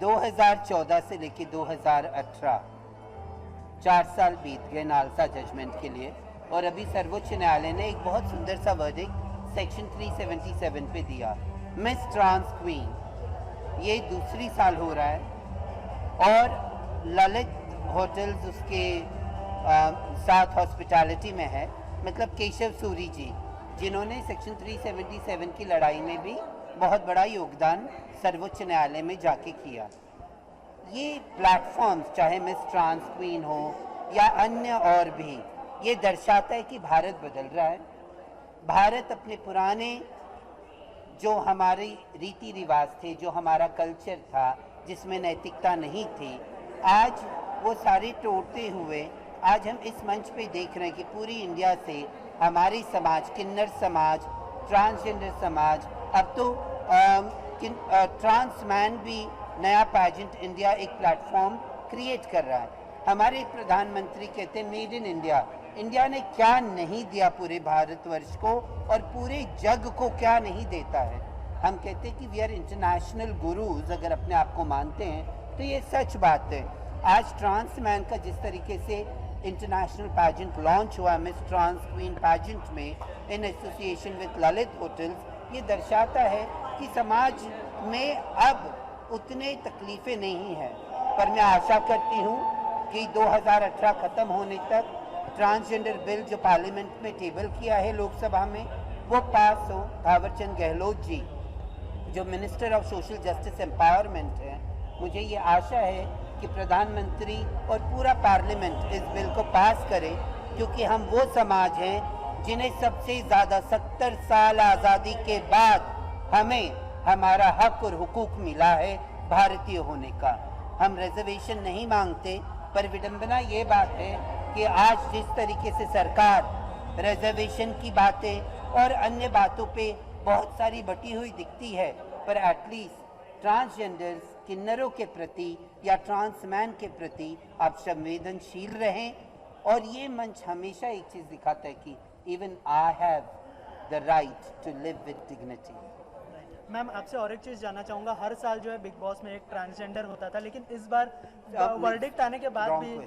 2014 से लेकर 2018 4 साल बीत गए नालसा जजमेंट के लिए, और अभी सर्वोच्च न्यायालय ने एक बहुत सुंदर सा वर्डिक्ट सेक्शन 377 पे दिया। मिस ट्रांस क्वीन ये दूसरी साल हो रहा है, और ललित होटल्स उसके साथ हॉस्पिटैलिटी में है, मतलब केशव सूरी जी जिन्होंने सेक्शन 377 की लड़ाई में भी बहुत बड़ा योगदान सर्वोच्च न्यायालय में जाके किया। ये प्लेटफॉर्म्स चाहे मिस ट्रांस क्वीन हो या अन्य और भी, ये दर्शाता है कि भारत बदल रहा है। भारत अपने पुराने जो हमारे रीति रिवाज थे, जो हमारा कल्चर था जिसमें नैतिकता नहीं थी, आज वो सारे तोड़ते हुए आज हम इस मंच पे देख रहे हैं कि पूरी इंडिया से हमारी समाज, किन्नर समाज, ट्रांसजेंडर समाज, अब तो ट्रांस मैन भी नया पैजेंट इंडिया एक प्लेटफॉर्म क्रिएट कर रहा है। हमारे प्रधानमंत्री कहते हैं मेड इन इंडिया। इंडिया ने क्या नहीं दिया पूरे भारतवर्ष को, और पूरे जग को क्या नहीं देता है। हम कहते हैं कि वी आर इंटरनेशनल गुरुज, अगर अपने आप को मानते हैं तो ये सच बात है। आज ट्रांस मैन का जिस तरीके से इंटरनेशनल पैजेंट लॉन्च हुआ मिस ट्रांस क्वीन पैजेंट में in association with Lalit hotels, ये दर्शाता है कि समाज में अब उतने तकलीफें नहीं हैं। पर मैं आशा करती हूँ कि 2018 ख़त्म होने तक ट्रांसजेंडर बिल जो पार्लियामेंट में टेबल किया है लोकसभा में, वो पास हो। थावरचंद गहलोत जी जो minister of social justice empowerment हैं, मुझे ये आशा है कि प्रधानमंत्री और पूरा पार्लियामेंट इस बिल को पास करे, क्योंकि हम वो समाज हैं जिन्हें सबसे ज़्यादा 70 साल आज़ादी के बाद हमें हमारा हक और हुकूक मिला है भारतीय होने का। हम रिजर्वेशन नहीं मांगते, पर विडंबना ये बात है कि आज जिस तरीके से सरकार रिजर्वेशन की बातें और अन्य बातों पे बहुत सारी बटी हुई दिखती है, पर एटलीस्ट ट्रांसजेंडर्स, किन्नरों के प्रति या ट्रांसमैन के प्रति आप संवेदनशील रहें। और ये मंच हमेशा एक चीज़ दिखाता है कि even I have the right to live with dignity. Ma'am आपसे और एक चीज़ जानना चाहूँगा, हर साल जो है बिग बॉस में एक ट्रांसजेंडर होता था, लेकिन इस बार वर्डिक्ट आने के बाद भी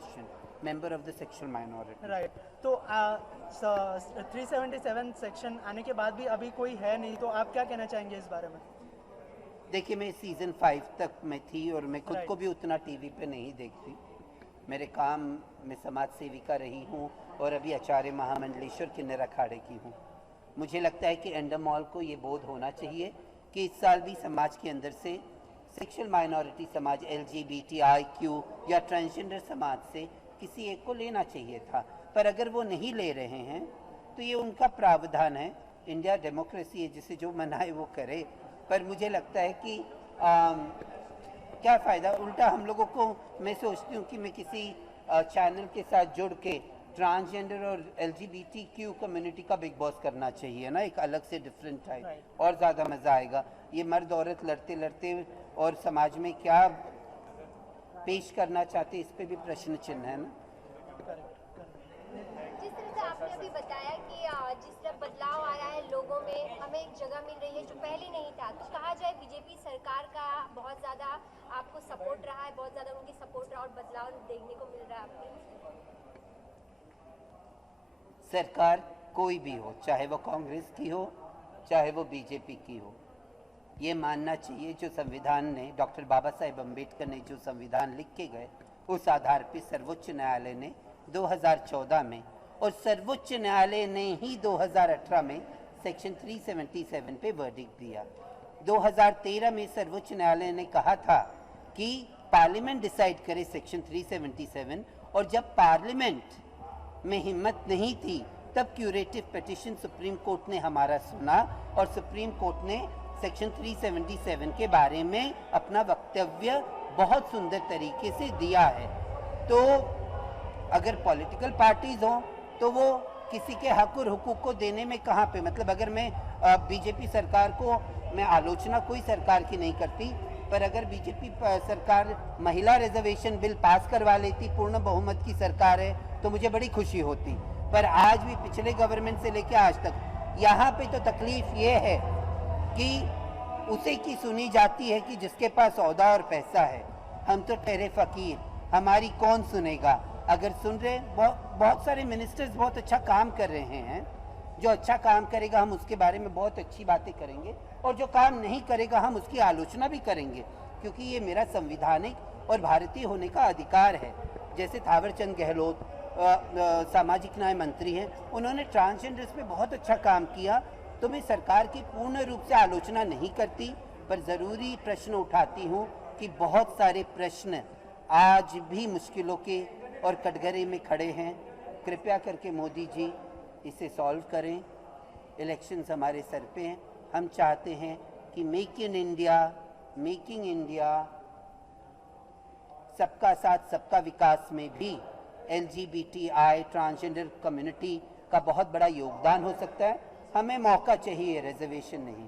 member of the sexual minority, right, तो 377 सेक्शन आने के बाद भी अभी कोई है नहीं, तो आप क्या कहना चाहेंगे इस बारे में? देखिए, मैं सीज़न 5 तक मैं थी और मैं खुद को भी उतना टीवी पे नहीं देखती। मेरे काम में समाज सेविका रही हूँ और अभी आचार्य महामंडलेश्वर किन्नर अखाड़े की हूँ। मुझे लगता है कि एंडर मॉल को ये बोध होना चाहिए कि इस साल भी समाज के अंदर से सेक्सुअल माइनॉरिटी समाज LGBTIQ या ट्रांसजेंडर समाज से किसी एक को लेना चाहिए था, पर अगर वो नहीं ले रहे हैं तो ये उनका प्रावधान है। इंडिया डेमोक्रेसी है, जिसे जो मनाए वो करे। पर मुझे लगता है कि क्या फ़ायदा, उल्टा हम लोगों को, मैं सोचती हूँ कि मैं किसी चैनल के साथ जुड़ के ट्रांसजेंडर और LGBTQ कम्युनिटी का बिग बॉस करना चाहिए ना, एक अलग से डिफरेंट टाइप, और ज़्यादा मज़ा आएगा। ये मर्द औरत लड़ते लड़ते और समाज में क्या पेश करना चाहते, इस पे भी प्रश्न चिन्ह है ना। जिस तरह से आपने अभी बताया कि जिस तरह बदलाव आया है लोगों में, हमें एक जगह मिल रही है जो pहले नहीं था, तो कहा जाए बीजेपी सरकार का बहुत ज़्यादा आपको सपोर्ट रहा है, बहुत ज़्यादा उनकी सपोर्ट रहा और बदलाव देखने को मिल रहा है आपको? सरकार कोई भी हो, चाहे वो कांग्रेस की हो चाहे वो बीजेपी की हो, ये मानना चाहिए जो संविधान ने, डॉक्टर बाबा साहेब अम्बेडकर ने जो संविधान लिख के गए, उस आधार पर सर्वोच्च न्यायालय ने 2014 में और सर्वोच्च न्यायालय ने ही 2018 में सेक्शन 377 पे वर्डिक्ट दिया। 2013 में सर्वोच्च न्यायालय ने कहा था कि पार्लियामेंट डिसाइड करे सेक्शन 377, और जब पार्लियामेंट में हिम्मत नहीं थी तब क्यूरेटिव पिटीशन सुप्रीम कोर्ट ने हमारा सुना और सुप्रीम कोर्ट ने सेक्शन 377 के बारे में अपना वक्तव्य बहुत सुंदर तरीके से दिया है। तो अगर पॉलिटिकल पार्टीज हों तो वो किसी के हक और हुकूक को देने में कहाँ पे, मतलब अगर मैं बीजेपी सरकार को, मैं आलोचना कोई सरकार की नहीं करती, पर अगर बीजेपी सरकार महिला रिजर्वेशन बिल पास करवा लेती, पूर्ण बहुमत की सरकार है, तो मुझे बड़ी खुशी होती। पर आज भी पिछले गवर्नमेंट से लेकर आज तक यहाँ पे तो तकलीफ ये है कि उसे की सुनी जाती है कि जिसके पास औहदा और पैसा है। हम तो ठहरे फकीर, हमारी कौन सुनेगा। अगर सुन रहे, बहुत सारे मिनिस्टर्स बहुत अच्छा काम कर रहे हैं, जो अच्छा काम करेगा हम उसके बारे में बहुत अच्छी बातें करेंगे, और जो काम नहीं करेगा हम उसकी आलोचना भी करेंगे, क्योंकि ये मेरा संविधानिक और भारतीय होने का अधिकार है। जैसे थावरचंद गहलोत सामाजिक न्याय मंत्री हैं, उन्होंने ट्रांसजेंडर्स पे बहुत अच्छा काम किया। तो मैं सरकार की पूर्ण रूप से आलोचना नहीं करती, पर ज़रूरी प्रश्न उठाती हूँ कि बहुत सारे प्रश्न आज भी मुश्किलों के और कटघरे में खड़े हैं। कृपया करके मोदी जी इसे सॉल्व करें। इलेक्शंस हमारे सर पे हैं। हम चाहते हैं कि मेकिंग इंडिया सबका साथ सबका विकास में भी LGBTI ट्रांसजेंडर कम्युनिटी का बहुत बड़ा योगदान हो सकता है। हमें मौका चाहिए, रिजर्वेशन नहीं।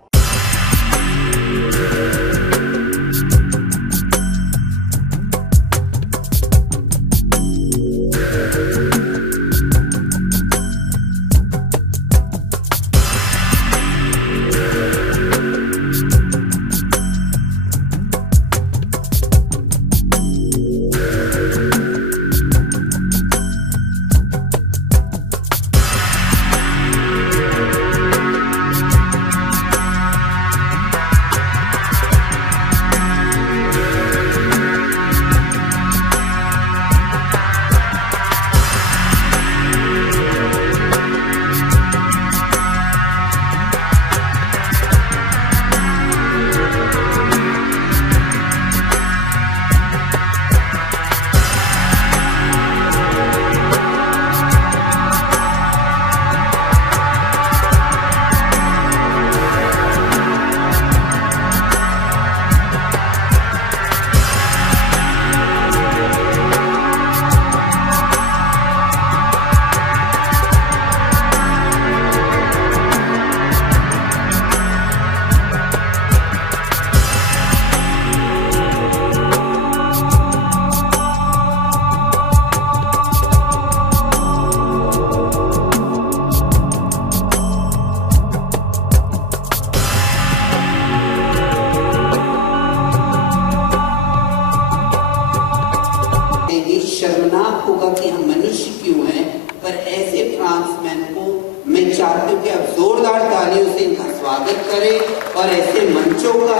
और ऐसे मंचों का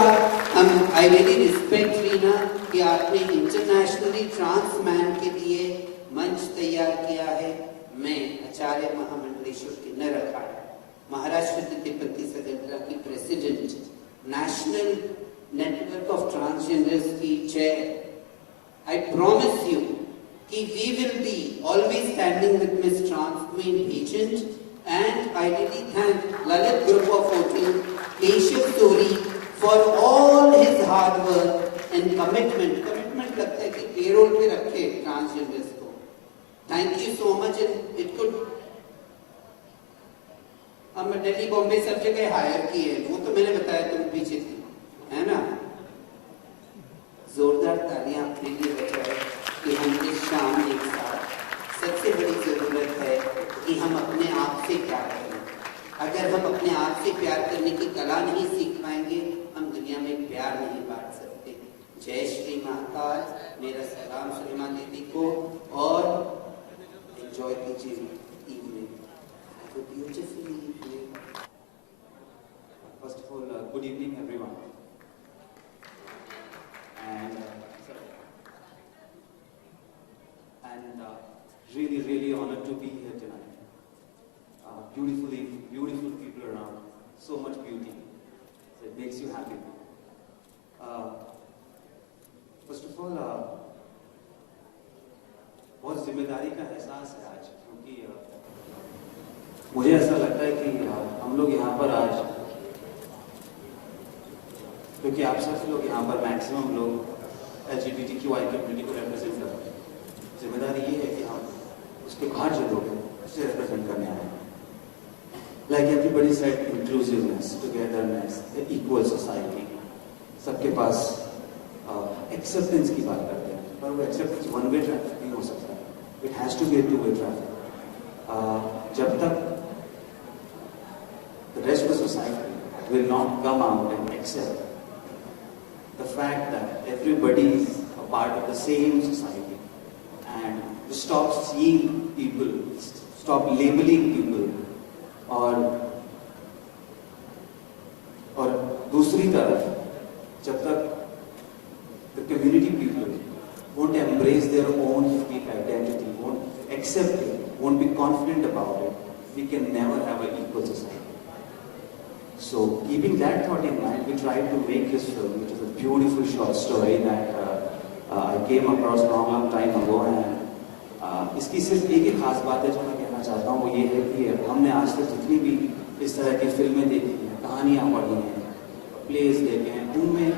हम आई रियली रिस्पेक्ट रीना कि आपने इंटरनेशनली ट्रांस मैन के लिए मंच तैयार किया है। मैं आचार्य महामंडलेश्वर के न रखा महाराष्ट्र तिब्बती संगठन की president, national network of transgenders की चेयर, I promise you कि we will be always standing with Miss Trans Queen Agent, and I really thank Lalit Group of 14, Keshav Sori for all his hard work and commitment. Commitment लगता है कि payroll पे रखे transgenders को. Thank you so much, and it could हम दिल्ली बॉम्बे सब जगह higher किए, वो तो मैंने बताया, तुम पीछे थी, है ना? जोरदार तालियां अपने लिए बजाए कि हम इस शाम एक साथ, सबसे बड़ी जरूरत है कि हम अपने आप से प्यार करें. अगर हम अपने आप से प्यार करने की कला नहीं सीख पाएंगे, हम दुनिया में प्यार नहीं बांट सकते. जय श्री महाकाल. मेरा सलाम सलीमा दीदी को, और एंजॉय कीजिए evening. Have a beautiful evening. First of all good evening everyone. And really, really honored to be here tonight. Beautiful people around. So much beauty. So it makes you happy. First of all, बहुत जिम्मेदारी का एहसास है आज, क्योंकि मुझे ऐसा लगता है कि हम लोग यहाँ पर आज, क्योंकि आप सब लोग यहाँ पर मैक्सिमम लोग LGBTQI कम्युनिटी को रिप्रेजेंट करते हैं. जिम्मेदारी ये है कि हम उसके बाहर जो लोग हैं उसे रिप्रेजेंट करने आए. Like everybody said, inclusiveness, togetherness, equal society. सबके पास एक्सेप्टेंस की बात करते हैं, पर वो एक्सेप्टेंस वन वे ट्रैफिक नहीं हो सकता. It has to be two way traffic. जब तक the rest of the society will not come out and accept the fact that everybody is a part of the same society, and stop seeing people, stop labeling people, और दूसरी तरफ जब तक the community people won't embrace their own unique identity, won't accept it, won't be confident about it, we can never have an equal society. So, keeping that thought in mind, we tried to make this film, which is a beautiful short story that I came across long time ago. And इसकी सिर्फ एक ही खास बात है जो मैं कहना चाहता हूँ, वो ये है कि हमने आज तक जितनी भी इस तरह की फिल्में देखी हैं, कहानियाँ पढ़ी हैं, प्लेस देखे हैं, उनमें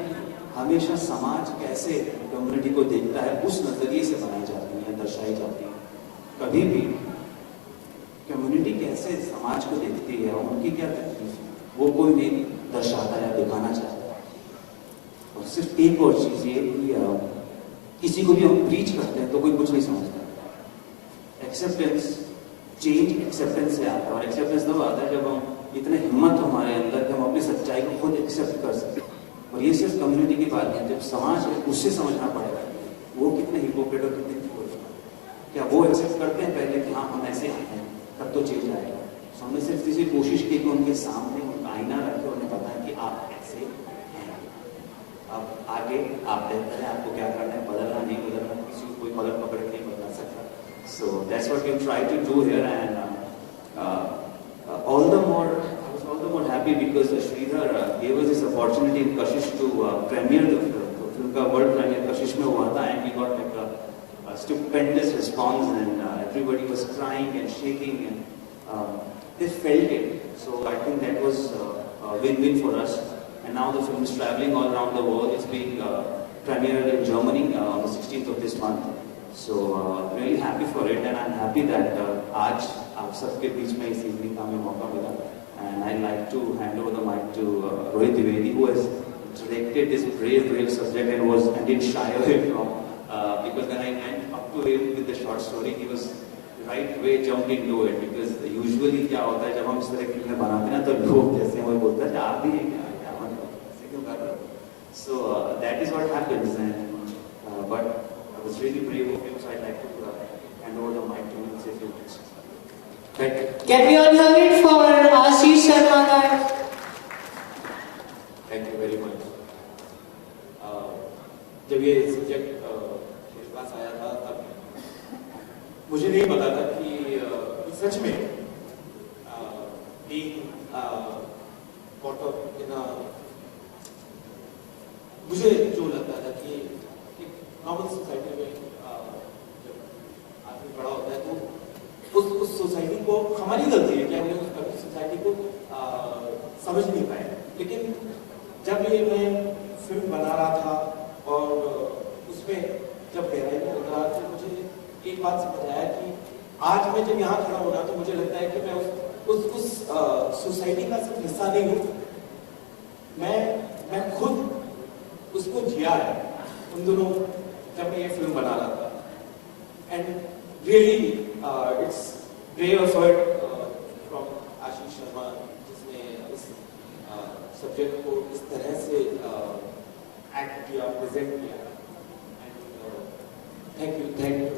हमेशा समाज कैसे कम्युनिटी को देखता है उस नज़रिए से बनाई जाती है, दर्शाई जाती है. कभी भी कम्युनिटी कैसे समाज को देखती है, उनकी क्या तकलीफ है, वो कोई नहीं दर्शाता या दिखाना चाहता. और सिर्फ एक और चीज़ ये कि किसी को भी हम प्रीच करते हैं तो कोई कुछ नहीं समझता. एक्सेप्टेंस, चेंज एक्सेप्टेंस से आता है, और एक्सेप्टेंस तब आता है जब हम इतने हिम्मत हमारे अंदर कि हम अपनी सच्चाई को खुद एक्सेप्ट कर सकें. और ये सिर्फ कम्युनिटी की बात है, जब समाज है उससे समझना पड़ेगा वो कितने हिपोक्रेट और कितने क्या वो एक्सेप्ट करते हैं पहले कि हाँ हम ऐसे हैं, तब तो चेंज आएगा. तो हमने सिर्फ इसी कोशिश की कि उनके सामने उनका आईना रखे, उन्हें बताया कि आप ऐसे हैं. अब आगे आप देखते हैं आपको क्या करना है, बदलना नहीं बदलना, किसी को कोई कलर पकड़ के नहीं बदला सकता. So that's what we try to do here, and all the more happy because Sridhar gave us this opportunity in Kashish to premiere the film. तो फिल्म का वर्ल्ड प्रीमियर कशिश में हुआ था, and we got like a stupendous response, and everybody was crying and shaking, and they felt it. So I think that was a win-win for us. And now the film is traveling all around the world. It's being premiered in Germany on the 16th of this month. So really happy for it, and I'm happy that आज आप सबके बीच में इस evening का हमें मौका मिला. And I'd like to hand over the mic to Rohit Dwivedi, who has directed this brave subject and didn't shy away from. Because when I went up to him with the short story, he was right way jumped into it. Because usually क्या होता है जब हम इस तरह की फिल्में बनाते हैं ना, तो लोग जैसे वो बोलते हैं आप भी क्या ऐसे क्यों कर रहे हो. So that is what happens, and but I was really brave of him, so I'd like to hand over the mic to him and say a few words. Can we all hear it for Ashish Sharma? Thank you very much. जब ये subject मेरे पास आया था तब मुझे नहीं पता था कि सच में being caught up in a मुझे जो लगता था कि एक नॉर्मल सोसाइटी में जब आदमी बड़ा होता है तो उस सोसाइटी को, हमारी गलती है कि हमने उस सोसाइटी को समझ नहीं पाए। लेकिन जब ये मैं फिल्म बना रहा था और उसमें जब गहराई में उतरा तो मुझे एक बात समझ आया कि आज मैं जब यहाँ खड़ा हो रहा तो मुझे लगता है कि मैं उस सोसाइटी का सिर्फ हिस्सा नहीं हूँ, मैं खुद उसको जिया है उन दिनों जब मैं ये फिल्म बना रहा था। And really it's brave effort from Ashish Sharma जिसने इस सब्जेक्ट को इस तरह से एक्ट किया, प्रेजेंट किया। And thank you.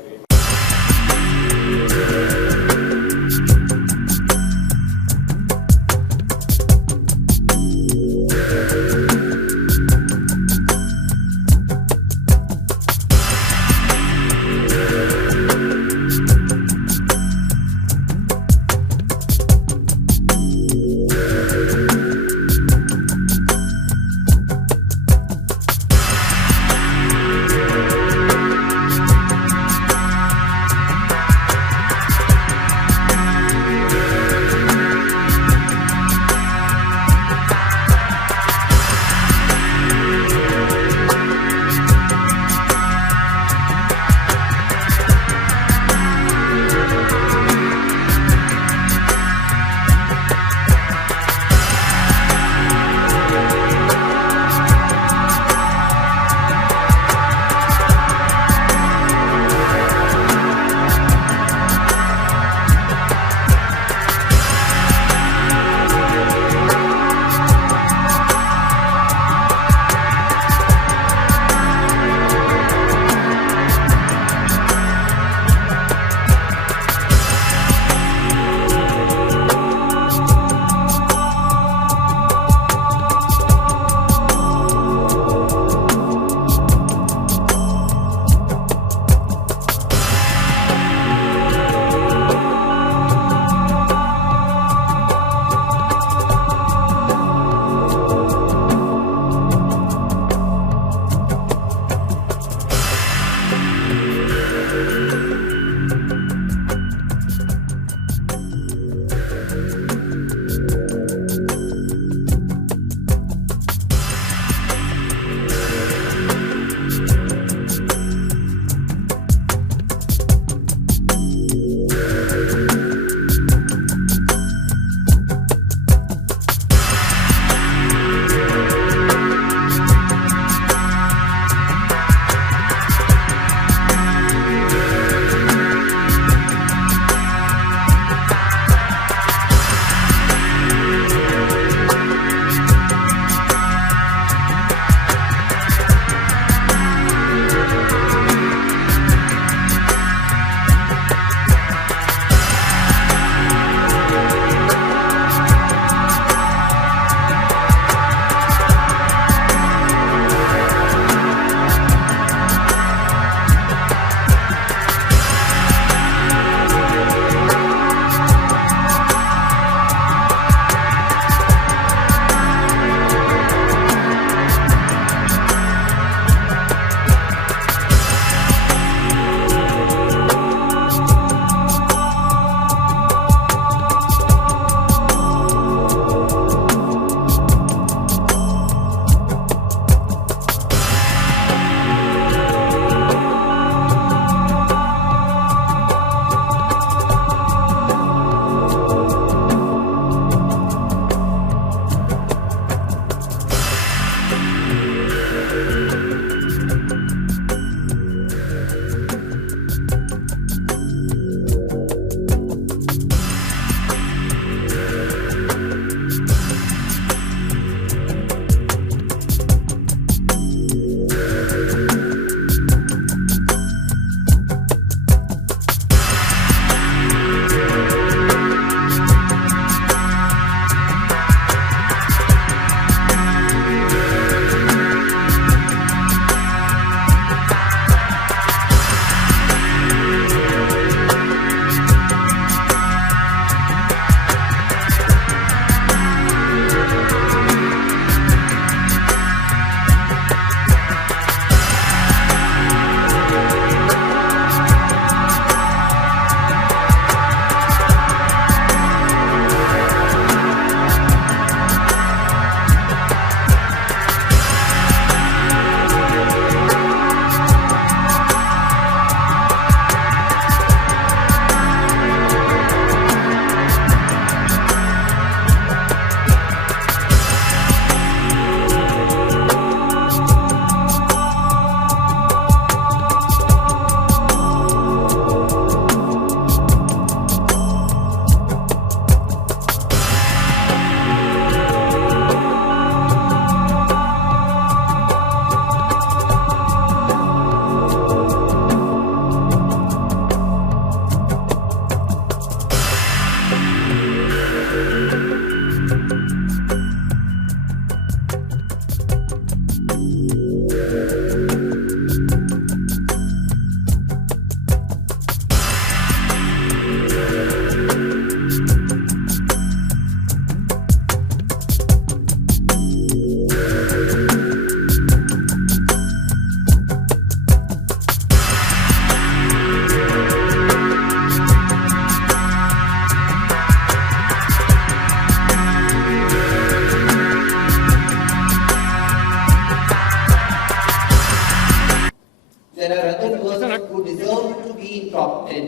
be in top 10.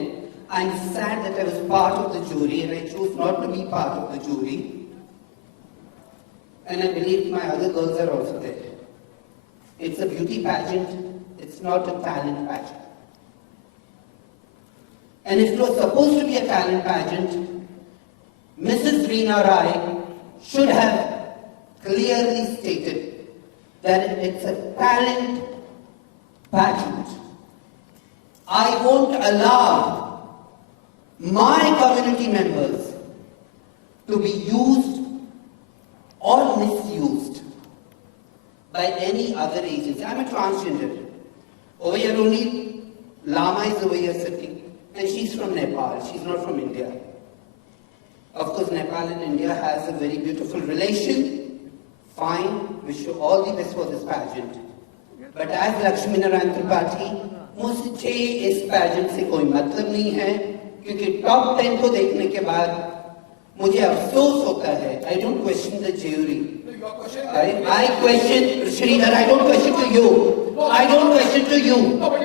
I'm sad that I was part of the jury and I chose not to be part of the jury. And I believe my other girls are also there. It's a beauty pageant, it's not a talent pageant. And if it was supposed to be a talent pageant, Mrs. Reena Rai should have clearly stated that it's a talent pageant. I won't allow my community members to be used or misused by any other agency. I'm a transgender. Over here only Lama is over here sitting, and she's from Nepal. She's not from India. Of course, Nepal and India has a very beautiful relation. Fine, wish you all the best for this pageant. But as Lakshmi Narayan Tripathi, मुझे इस pageant से कोई मतलब नहीं है, क्योंकि top 10 को देखने के बाद मुझे अफसोस होता है. I don't question the jury. I question, Sridhar, I don't question to you. I don't question to you.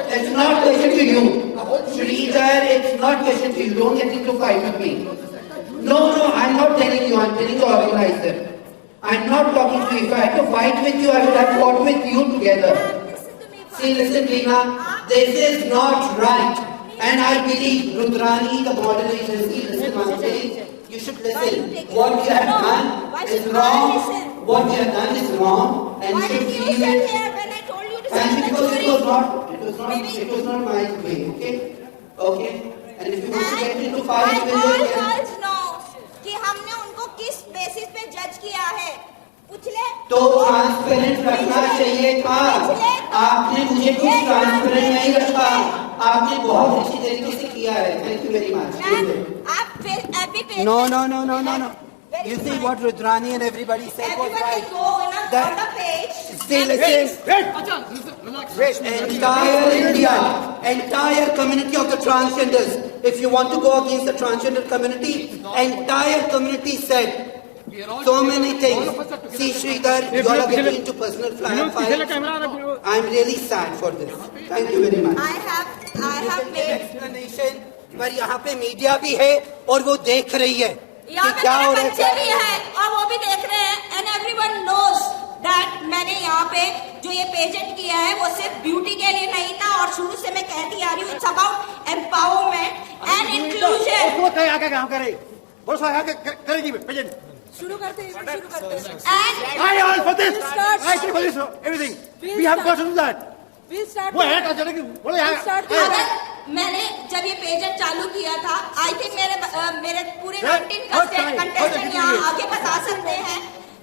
It's not question to you. Sridhar, it's not question to you. Don't get into fight with me. No, I'm not telling you. I'm telling the organizer. I'm not talking to you. If I had to fight with you, I would have fought with you together. See, listen, Reena, this is not right. And I believe, Rudrani, the moderator, listen one thing. You should listen. What you have done is wrong. What you have done is wrong, and you should leave it. And because it was not my way. Okay. And if you want to get into fight, all girls know कि हमने उनको किस basis पे जज किया है. तो transparent रखना चाहिए था. आपने मुझे कुछ ट्रांसपेरेंट नहीं रखा. आपने बहुत अच्छी तरीके से किया है. Thank you very much. No. You see what Rudrani and everybody said was right. Entire community of the transgenders. If you want to go against the transgender community, entire community said so many things. See, Sridhar, you are getting into personal fights. I'm really sad for this. Thank you very much. I have made explanation. पर यहाँ पे media भी है और वो देख रही है कि क्या हो रहा है. बच्चे भी हैं और वो भी देख रहे हैं. And everyone knows that मैंने यहाँ पे जो ये पेजेंट किया है वो सिर्फ ब्यूटी के लिए नहीं था, और शुरू से मैं कहती आ रही हूँ it's about empowerment and inclusion. वो कहीं आके काम करे, बोलो सो आके करेगी पेजेंट. शुरू करते हैं. And I all for this. I for this everything. We have got to do that. वो है क्या चलेगी? बोलो यहाँ. मैंने जब ये पेजेंट चालू किया था, आई थिंक मेरे पूरे 19 कंटेस्टेंट यहाँ आगे बता सकते हैं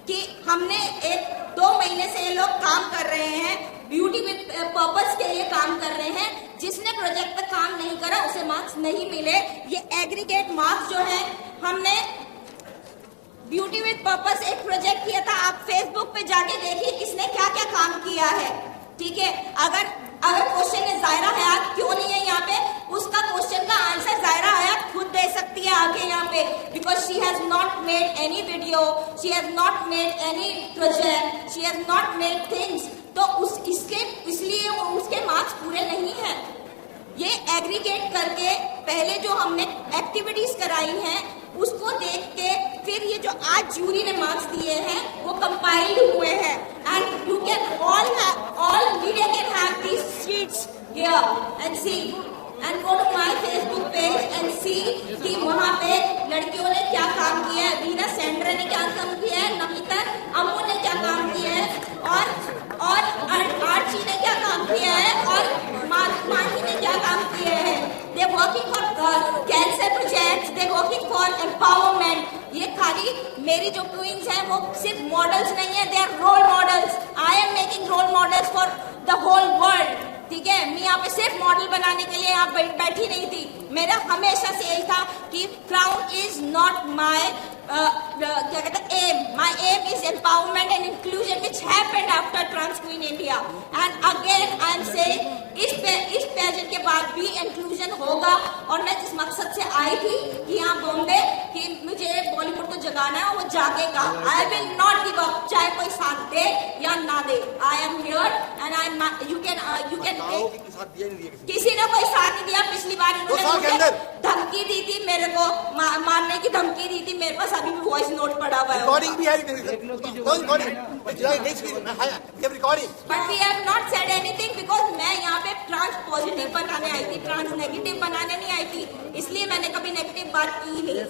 कि हमने 1-2 महीने से ये लोग काम कर रहे हैं, ब्यूटी विद पर्पस के लिए काम कर रहे हैं. जिसने प्रोजेक्ट पे काम नहीं करा उसे मार्क्स नहीं मिले. ये एग्रीगेट मार्क्स जो है, हमने ब्यूटी विद पर्पस एक प्रोजेक्ट किया था. आप फेसबुक पे जाके देखिए किसने क्या क्या काम किया है. ठीक है, अगर क्वेश्चन है जायरा हयात क्यों नहीं है यहाँ पे, उसका क्वेश्चन का आंसर जायरा हयात खुद दे सकती है आके यहाँ पे, because she has not made any video, she has not made any project, she has not made things. तो इसलिए उसके मार्क्स पूरे नहीं हैं. ये एग्रीगेट करके पहले जो हमने एक्टिविटीज कराई हैं उसको देख के फिर ये जो आज जूरी ने मार्क्स दिए हैं वो कंपाइल्ड हुए हैं. And you can all media can have these sheets here and see and go to my Facebook page and see कि वहाँ पे लड़कियों ने क्या काम किया है. वीना सेंड्रा ने क्या काम किया है, नमिता अम्मू ने क्या काम किया है, और आर्ची ने क्या काम किया है, और माही ने क्या काम किया है. They working for cancer projects, they working for empowerment. ये खाली मेरी जो क्वींस हैं वो सिर्फ मॉडल्स नहीं है, they are role models. I am making role models for the whole world. ठीक है, मैं यहाँ पे सिर्फ मॉडल बनाने के लिए यहाँ बैठी नहीं थी. मेरा हमेशा से यही था कि क्राउन इज नॉट माय क्या कहते हैं M. My M is empowerment and inclusion which happened after trans queen India. And again I am saying इस पेजेंट के बाद भी इंक्लूजन होगा. और मैं जिस मकसद से आई थी कि यहाँ बॉम्बे कि मुझे बॉलीवुड को जगाना है, वो जागेगा. I will not give up, चाहे कोई साथ दे या ना दे. I am here you can बताओ कि साथ दिया नहीं दिया किसी ने कोई साथ नहीं दिया। पिछली बार इन्होंने मुझे धमकी दी थी, मेरे को मारने की धमकी दी थी। मेरे पास अभी भी वॉइस नोट पड़ा हुआ है। रिकॉर्डिंग भी है, recording. But we have not said anything because मैं यहाँ पे ट्रांस पॉजिटिव बनाने आई थी, ट्रांस नेगेटिव बनाने नहीं आई थी, इसलिए मैंने कभी नेगेटिव बात की नहीं।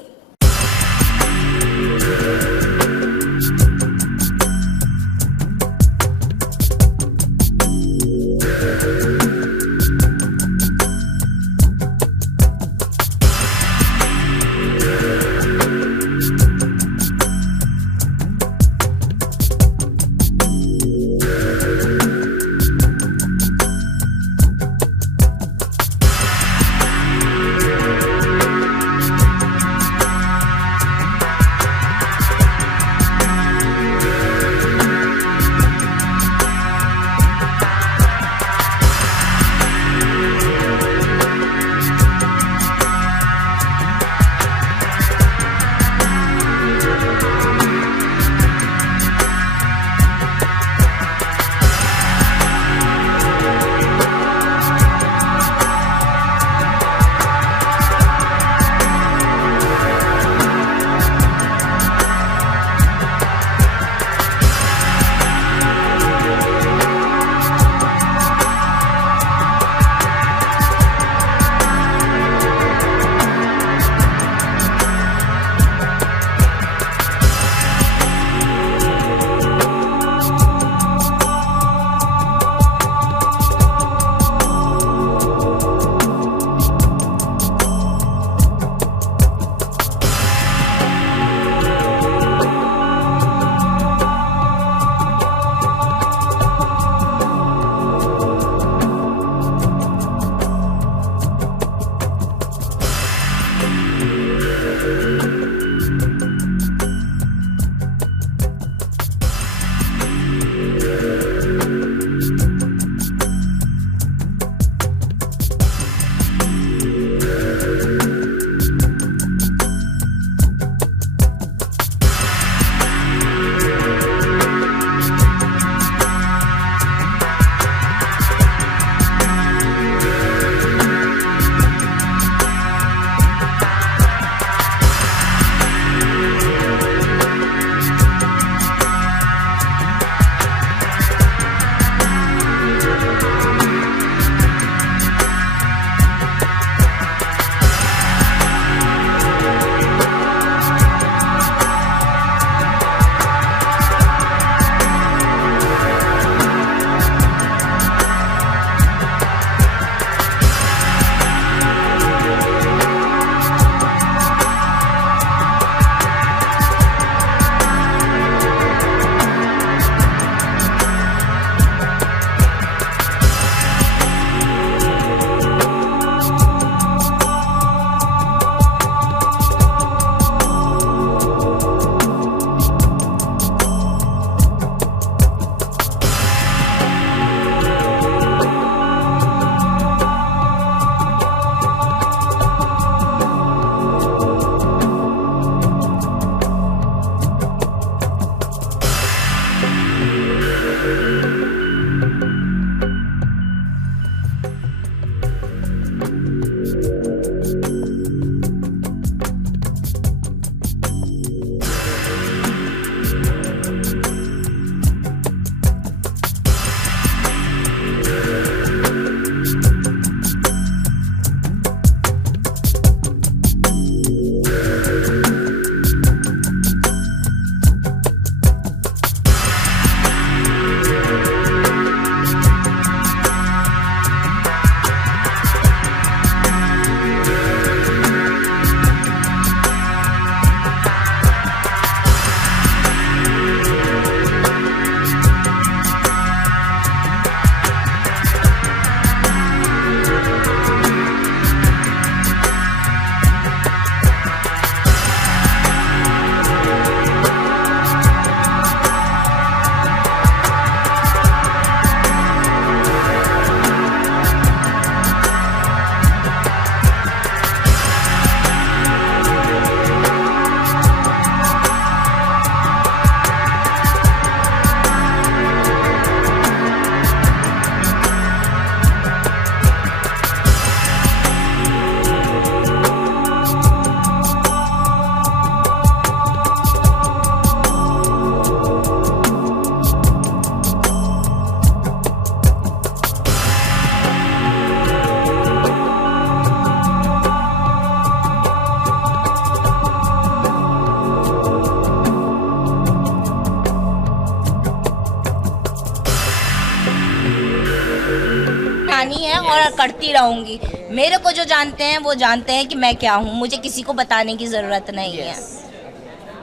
कहानी है और करती रहूंगी। मेरे को जो जानते हैं वो जानते हैं कि मैं क्या हूँ, मुझे किसी को बताने की जरूरत नहीं है।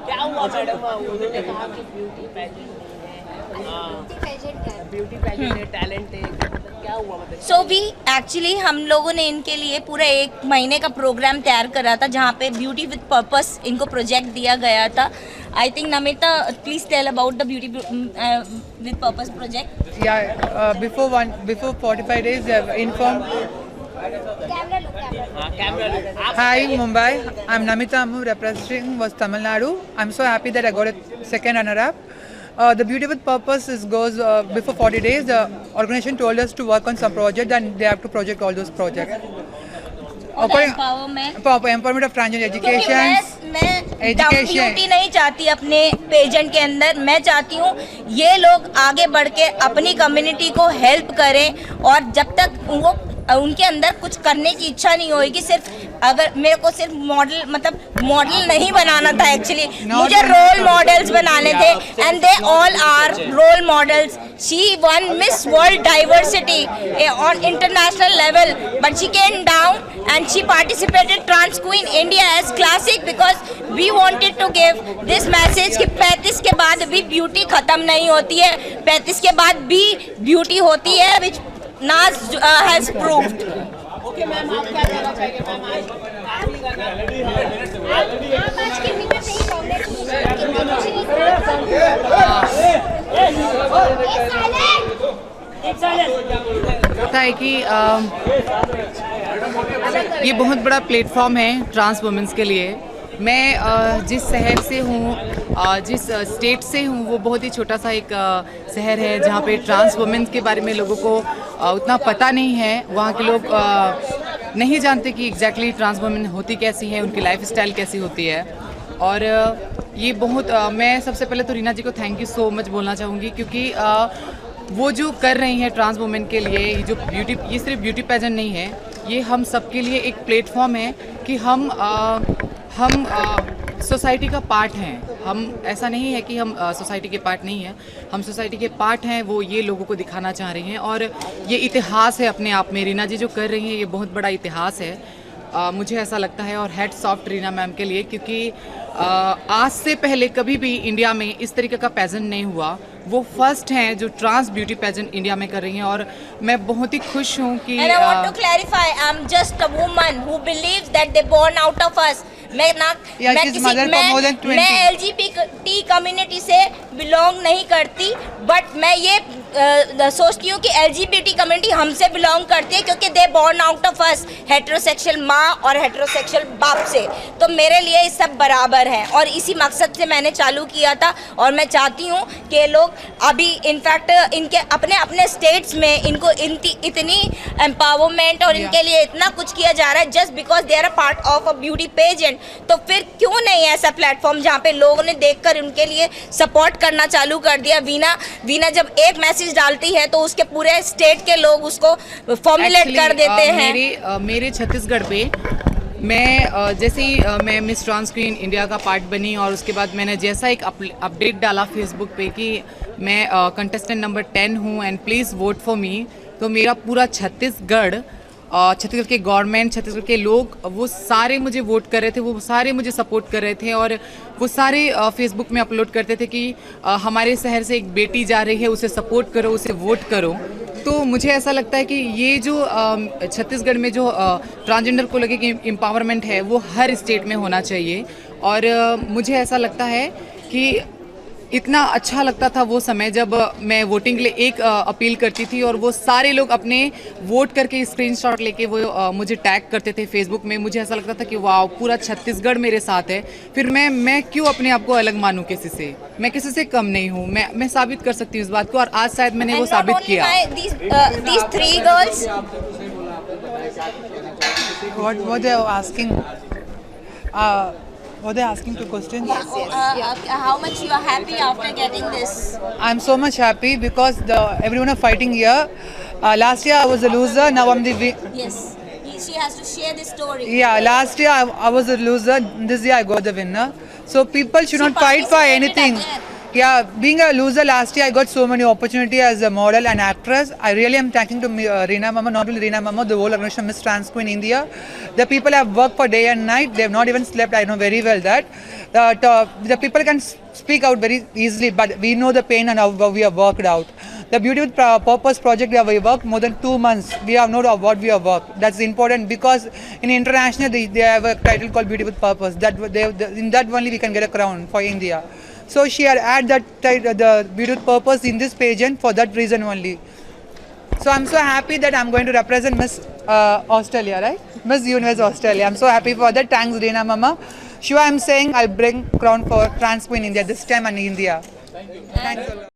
क्या हुआ मैडम, उन्होंने कहा कि ब्यूटी पैजेंट है, टैलेंट है, क्या हुआ मतलब? सो भी एक्चुअली हम लोगों ने इनके लिए पूरा 1 महीने का प्रोग्राम तैयार करा था जहाँ पे ब्यूटी विद पर्पस इनको प्रोजेक्ट दिया गया था। I think Namita, please tell about the beauty with purpose project. Before 45 days they have informed. Hi Mumbai, I'm Namita Ammu representing was Tamil Nadu. I'm so happy that I got a second runner-up. The Beauty with Purpose goes before 40 days. The organization told us to work on some project and they have to project all those projects. Empowerment of transgender education. मैं beauty नहीं चाहती अपने pageant के अंदर, मैं चाहती हूँ ये लोग आगे बढ़ के अपनी कम्युनिटी को हेल्प करें और जब तक वो उनके अंदर कुछ करने की इच्छा नहीं होगी, सिर्फ अगर मेरे को सिर्फ मॉडल नहीं बनाना था एक्चुअली, मुझे रोल मॉडल्स बनाने थे and they all are role models. She won miss world diversity on international level but she came down and she participated trans queen India as classic because we wanted to give this message कि 35 के बाद भी beauty खत्म नहीं होती है, 35 के बाद भी ब्यूटी होती है विच नाज हैज प्रूव्ड। ओके मैम, आप क्या कहना चाहेंगे मैम? आज के दिन में सही पता है कि ये बहुत बड़ा प्लेटफॉर्म है ट्रांस वुमेन्स के लिए। मैं जिस शहर से हूँ, जिस स्टेट से हूँ, वो बहुत ही छोटा सा एक शहर है जहाँ पे ट्रांस वुमेन्स के बारे में लोगों को उतना पता नहीं है। वहाँ के लोग नहीं जानते कि एग्जैक्टली ट्रांस वुमेन होती कैसी है, उनकी लाइफ स्टाइल कैसी होती है। और ये बहुत मैं सबसे पहले तो रीना जी को थैंक यू सो मच बोलना चाहूँगी क्योंकि वो जो कर रही हैं ट्रांस वुमेन के लिए, ये जो ब्यूटी, ये सिर्फ ब्यूटी पेजेंट नहीं है, ये हम सबके लिए एक प्लेटफॉर्म है कि हम सोसाइटी का पार्ट हैं। हम ऐसा नहीं है कि हम सोसाइटी के पार्ट नहीं हैं, हम सोसाइटी के पार्ट हैं। वो ये लोगों को दिखाना चाह रही हैं और ये इतिहास है अपने आप में। रीना जी जो कर रही हैं ये बहुत बड़ा इतिहास है, मुझे ऐसा लगता है। और हेड्स ऑफ रीना मैम के लिए क्योंकि आज से पहले कभी भी इंडिया में इस तरीके का पेजेंट नहीं हुआ। वो फर्स्ट हैं जो ट्रांस ब्यूटी पेजेंट इंडिया में कर रही हैं और मैं बहुत ही खुश हूँ कि And I want to clarify, I'm just a woman who believes that they born out of us. मैं LGBT कम्युनिटी से बिलोंग नहीं करती, बट मैं ये सोचती हूँ कि LGBT कम्युनिटी हमसे बिलोंग करती है क्योंकि they born out of us, heterosexual माँ और हेट्रोसेक्सुअल बाप से। तो मेरे लिए ये सब बराबर है और इसी मकसद से मैंने चालू किया था। और मैं चाहती हूँ कि लोग अभी इनफैक्ट इनके अपने अपने स्टेट्स में इनको इतनी एम्पावरमेंट और इनके लिए इतना कुछ किया जा रहा है just because they are a part of a beauty pageant. तो फिर क्यों नहीं ऐसा प्लेटफॉर्म जहाँ पे लोगों ने देखकर उनके लिए सपोर्ट करना चालू कर दिया। वीना जब एक मैसेज डालती है तो उसके पूरे स्टेट के लोग उसको फॉर्मुलेट कर देते हैं। मेरे छत्तीसगढ़ पे मैं जैसे ही मैं मिस ट्रांस क्वीन इंडिया का पार्ट बनी और उसके बाद मैंने जैसा एक अपडेट डाला फेसबुक पे कि मैं कंटेस्टेंट नंबर 10 हूँ and please vote for me, तो मेरा पूरा छत्तीसगढ़ के गवर्नमेंट, छत्तीसगढ़ के लोग, वो सारे मुझे वोट कर रहे थे, वो सारे मुझे सपोर्ट कर रहे थे और वो सारे फेसबुक में अपलोड करते थे कि हमारे शहर से एक बेटी जा रही है, उसे सपोर्ट करो, उसे वोट करो। तो मुझे ऐसा लगता है कि ये जो छत्तीसगढ़ में जो ट्रांसजेंडर को लगे कि एम्पावरमेंट है वो हर स्टेट में होना चाहिए। और मुझे ऐसा लगता है कि इतना अच्छा लगता था वो समय जब मैं वोटिंग के लिए एक अपील करती थी और वो सारे लोग अपने वोट करके स्क्रीनशॉट लेके वो मुझे टैग करते थे फेसबुक में। मुझे ऐसा लगता था कि वाह, पूरा छत्तीसगढ़ मेरे साथ है, फिर मैं क्यों अपने आप को अलग मानूं किसी से। मैं किसी से कम नहीं हूँ, मैं साबित कर सकती हूँ इस बात को और आज शायद मैंने वो साबित किया। These three girls. What they are asking? What they asking two questions? How much you are happy after getting this? I'm so much happy because everyone are fighting here. Last year I was a loser, now I'm the Yes, she has to share the story. Yeah, last year I was a loser. This year I got the winner. So people should not fight for anything. Yeah, being a loser last year, I got so many opportunities as a model and actress. I really am thanking to Reena Mama, not only Reena Mama, the whole organization Miss Trans Queen India. The people have worked for day and night. They have not even slept. I know very well that. The people can speak out very easily, but we know the pain and how we have worked out. The Beauty with Purpose project, we have worked more than 2 months. We have known what we have worked. That's important because in international, they have a title called Beauty with Purpose. In that only we can get a crown for India. So she had added that the Beauty with Purpose in this pageant for that reason only. So I'm so happy that I'm going to represent Miss Australia, right? Miss Universe Australia. I'm so happy for that. Thanks, Reena Mama. Sure, I'm saying I'll bring crown for Trans Queen India this time and India. Thank you. Thanks a lot.